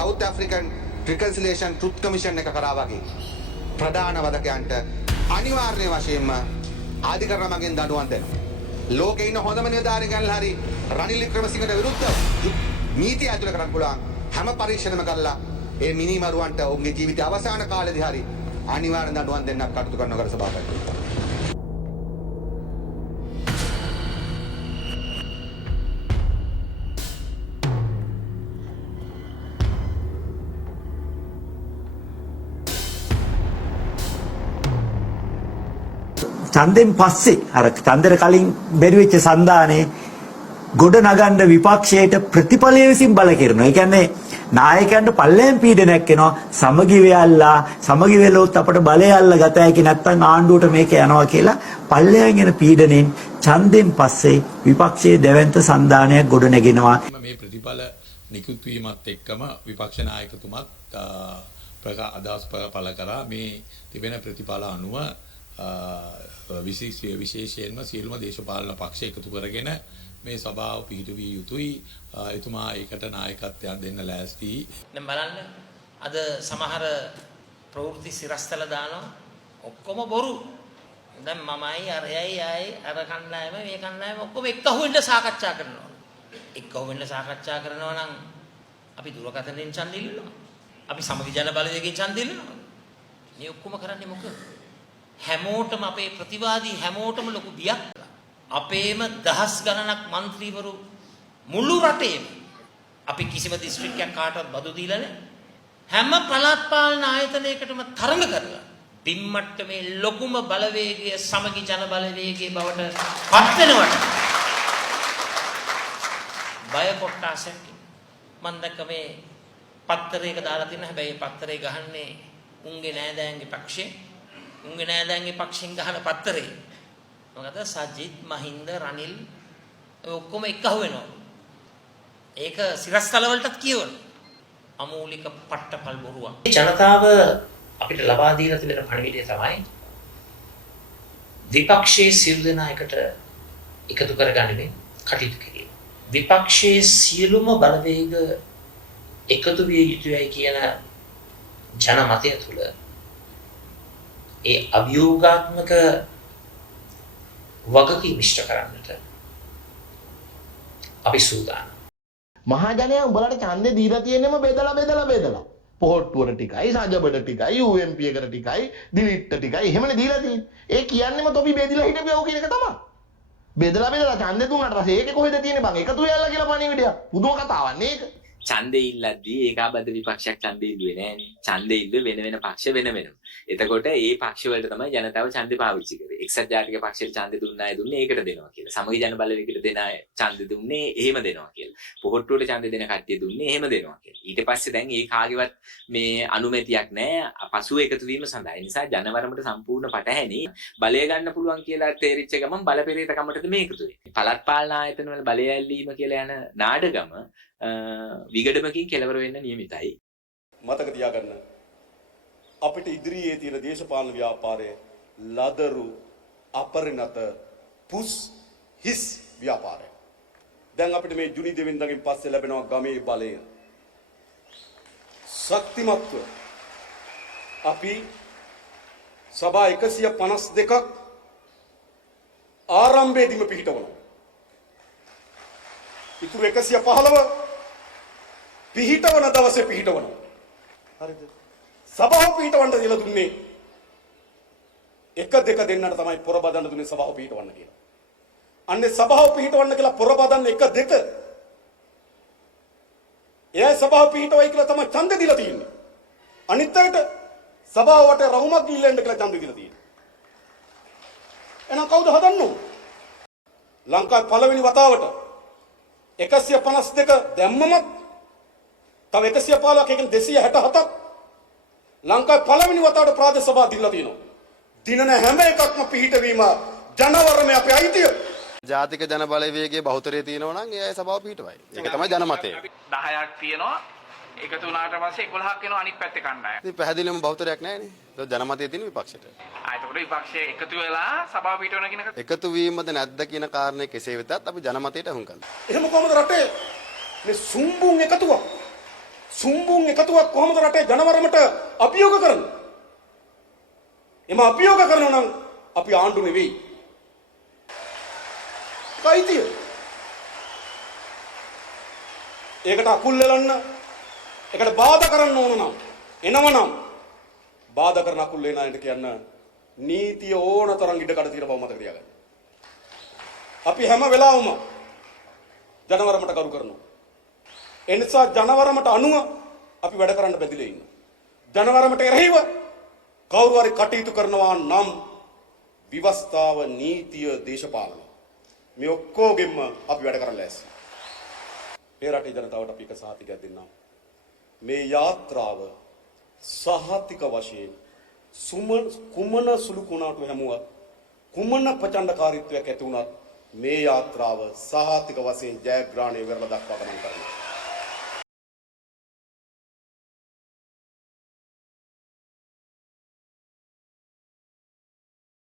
South African රිකන්සිලියේෂන් truth commission එක කරා වගේ ප්‍රධාන වදකයන්ට අනිවාර්ය වශයෙන්ම ආධිකරණ මගෙන් දඬුවම් දෙනවා. ලෝකේ ඉන්න හොඳම නිලධාරීන් හරි රනිල් වික්‍රමසිංහට විරුද්ධව නීතිය ඇතුළත කරන්න පුළුවන් හැම පරීක්ෂණයක්ම කරලා ඒ මිනිමරුවන්ට ඔවුන්ගේ ජීවිතය අවසාන කාලෙදී හරි අනිවාර්යෙන් දඬුවම් දෙන්නක් කටයුතු කරන නගර සභාපතිතුමා. ඡන්දෙන් පස්සේ අර ඡන්දෙට කලින් බැරි වෙච්ච සන්දානේ ගොඩ නගන්න විපක්ෂයට ප්‍රතිඵලය විසින් බල කරනවා. ඒ කියන්නේ නායකයන්ට පල්ලෙන් පීඩනයක් එනවා. සමගි වෙයල්ලා සමගි වෙලොත් අපට බලය අල්ල ගත හැකි නැත්නම් ආණ්ඩුවට මේක යනවා කියලා පල්ලෙන් එන පීඩනෙන් ඡන්දෙන් පස්සේ විපක්ෂයේ දෙවන්ත සන්දානයක් ගොඩ නැගෙනවා. මේ ප්‍රතිඵල නිකුත් වීමත් එක්කම විපක්ෂ නායකතුමත් අදහස් පළ කරා මේ තිබෙන ප්‍රතිඵල අනුව විශේෂයෙන්ම සියලුම දේශපාලන පක්ෂ එකතු කරගෙන මේ සභාව පිහිටුවිය යුතුයි. එතුමා ඒකට නායකත්වයක් දෙන්න ලෑස්ති. දැන් බලන්න අද සමහර ප්‍රවෘත්ති සිරස්තල දානවා ඔක්කොම බොරු. දැන් මමයි අරයයි ආයි අර කණ්ඩායම මේ කණ්ඩායම ඔක්කොම එක්කහුව වෙන්න සාකච්ඡා කරනවා. එක්කහුව වෙන්න සාකච්ඡා කරනවා නම් අපි දුරකථනයෙන් ඡන්ද ඉල්ලනවා. අපි සමගි ජන බලවේගයෙන් ඡන්ද ඉල්ලනවා. මේ ඔක්කොම කරන්නේ මොකද? හැමෝටම අපේ ප්‍රතිවාදී හැමෝටම ලොකු බියක් අපේම දහස් ගණනක් മന്ത്രിවරු මුළු රටේම අපි කිසිම දිස්ත්‍රික්කයක් කාටවත් බදු දීලා නැහැ. හැම පළාත් පාලන ආයතනයකටම තරඟ කරලා බිම්මට්ට මේ ලොකුම බලවේගය සමගි ජන බලවේගයේ බවට පත් වෙනවට බය කොට්ටාසක් මම දැක්ක මේ පත්තරයක දාලා තියෙන හැබැයි පත්තරේ ගහන්නේ උන්ගේ නෑදෑයන්ගේ පක්ෂේ උන්ගේ නෑදෑයන්ගේ පක්ෂෙන් ගහන පත්තරේ මොකද සජිත් මහින්ද රනිල් ඔක්කොම එක්කහුව වෙනවා. ඒක සිරස්තල වලටත් කියවන අමූලික පට්ටපල් බොරුවක්. ජනතාව අපිට ලබා දීලා තිබෙන පණිවිඩය තමයි විපක්ෂයේ සියලු දෙනා එකට එකතු කරගන්නේ කටයුතු කිරීම. විපක්ෂයේ සියලුම බලවේග එකතු විය යුතුයි කියන ජනමතය තුළ ඒ අභියෝගාත්මක වගකීම් ඉෂ්ට කරන්නට අපි සූදානම්. මහජනයා උඹලට ඡන්දේ දීලා තියෙන්නම බෙදලා පොහොට්ටුවට ටිකයි සජබඩ ටිකයි UMP එකට ටිකයි දිලිට්ට ටිකයි එහෙමනේ දීලා තියෙන්නේ. ඒ කියන්නේම තොපි බෙදලා හිටපියව කියන එක තමයි. බෙදලා ඡන්දේ දුන්නාට පස්සේ ඒකේ කොහෙද තියෙන්නේ බං එකතු වෙලා කියලා පණිවිඩයක්. පුදුම කතාවක් නේ ඒක. ඡන්දේ ඉල්ලද්දී ඒකාබද්ධ විපක්ෂයක් ඡන්දේ ඉල්ලුවේ නෑනේ. ඡන්දේ ඉල්ලුවේ වෙන පක්ෂ වෙනම. එතකොට ඒ පක්ෂ වලට තමයි ජනතාව ඡන්දේ පාවිච්චි කරේ. එක්සත් ජාතික පක්ෂයට ඡන්දේ දුන්න අය දුන්නේ ඒකට දෙනවා කියලා. සමගි ජන බලවේගයට දෙන අය ඡන්දේ දුන්නේ එහෙම දෙනවා කියලා. පොහොට්ටුවට ඡන්දේ දෙන කට්ටිය දුන්නේ එහෙම දෙනවා කියලා. ඊට පස්සේ දැන් ඒ කාගේවත් මේ අනුමැතියක් නෑ පසුව එකතු වීම සඳහා. ඒ නිසා ජනවරමට සම්පූර්ණ පටහැනි බලය ගන්න පුළුවන් කියලා තේරිච්ච ගමන් බලපෙරේතකමටද මේ එකතු වෙන්නේ. පළාත් පාලන ආයතන වල බලය ඇල්ලීම කියලා යන නාඩගම විගඩමකින් කෙලවර වෙන්න නියමිතයි. මතක තියාගන්න අපිට ඉදිරියේ තියෙන දේශපාලන ව්‍යාපාරයේ ලදරු අපරිණත පුස් හිස් ව්‍යාපාරය. දැන් අපිට මේ ජුනි දෙවෙනිදාගෙන් පස්සේ ලැබෙනවා ගමේ බලය. ශක්තිමත්ව අපි සභා 152ක් ආරම්භයේදීම පිහිටවනවා. ඉතුරු 115 පිහිටවන දවසේ පිහිටවනවා. හරිද? සභාව පිහිටවන්න කියලා දුන්නේ 1 2 දෙන්නට තමයි පොර බදන්න දුන්නේ සභාව පිහිටවන්න කියලා. අන්නේ සභාව පිහිටවන්න කියලා පොර බදන්න 1 2 එයා සභාව පිහිටවයි කියලා තමයි ඡන්දෙ දීලා තියෙන්නේ. අනිත් අයට සභාවට රහුමක් ගිල්ලෙන්න කියලා ඡන්දෙ දීලා තියෙන්නේ. එහෙනම් කවුද හදන්නේ? ලංකාවේ පළවෙනි වතාවට 152 දැම්මමත් තව 115ක් එකෙන් 267ක් ලංකාවේ පළවෙනි වතාවට ප්‍රාදේශ සභා දිනලා තියෙනවා. දිනන හැම එකක්ම පිහිටවීම ජනවරමේ අපේ අයිතිය. ජාතික ජන බලවේගයේ බහුතරය තියෙනවා නම් ඒ සභාව පිහිටවයි. ඒක තමයි ජනමතය. 10ක් තියෙනවා. එකතු වුණාට පස්සේ 11ක් වෙනවා අනිත් පැත්තේ කණ්ඩායම. ඉතින් පැහැදිලිවම බහුතරයක් නැහැ නේ. ඒක ජනමතයේ තියෙන විපක්ෂයට. ඒකට විපක්ෂයේ එකතු වෙලා සභාව පිටවන කියන එක එකතු වීමද නැද්ද කියන කාරණේ කෙසේ වෙතත් අපි ජනමතයට අහුම්කම්. එහෙම කොහොමද රටේ මේ සුම්බුන් එකතුවක් සුම්බුන් එකතුවක් කොහොමද රටේ ජනවරමට අභියෝග කරන්නේ? එම අභියෝග කරනවා නම් අපි ආණ්ඩු නෙවෙයි. කයිතිය. ඒකට අකුල් ලෙලන්න, ඒකට බාධා කරන්න ඕන නම් එනවනම් බාධා කරන අකුල් ලේන අයට කියන්න නීතිය ඕන තරම් ඉඩ කඩ තියෙන බව මතක තියාගන්න. අපි හැම වෙලාවම ජනවරමට කරු කරනවා. ඒ නිසා ජනවරමට අනුව අපි වැඩ කරන්න බැඳිලා ඉන්නවා. ජනවරමට එරෙහිව කවුරු හරි කටයුතු කරනවා නම් විවස්ථාව, නීතිය, දේශපාලනය මේ ඔක්කොගෙම අපි වැඩ කරන්න ලෑස්ති. මේ රටේ ජනතාවට අපි එක සහතිකයක් දෙන්නම්. මේ යාත්‍රාව සහතික වශයෙන් කුමන සුළු කුණාටු හැමුවත්, කුමන ප්‍රචණ්ඩකාරීත්වයක් ඇති වුණත් මේ යාත්‍රාව සහතික වශයෙන් ජයග්‍රහණය වෙරළ දක්වා ගමන් කරනවා.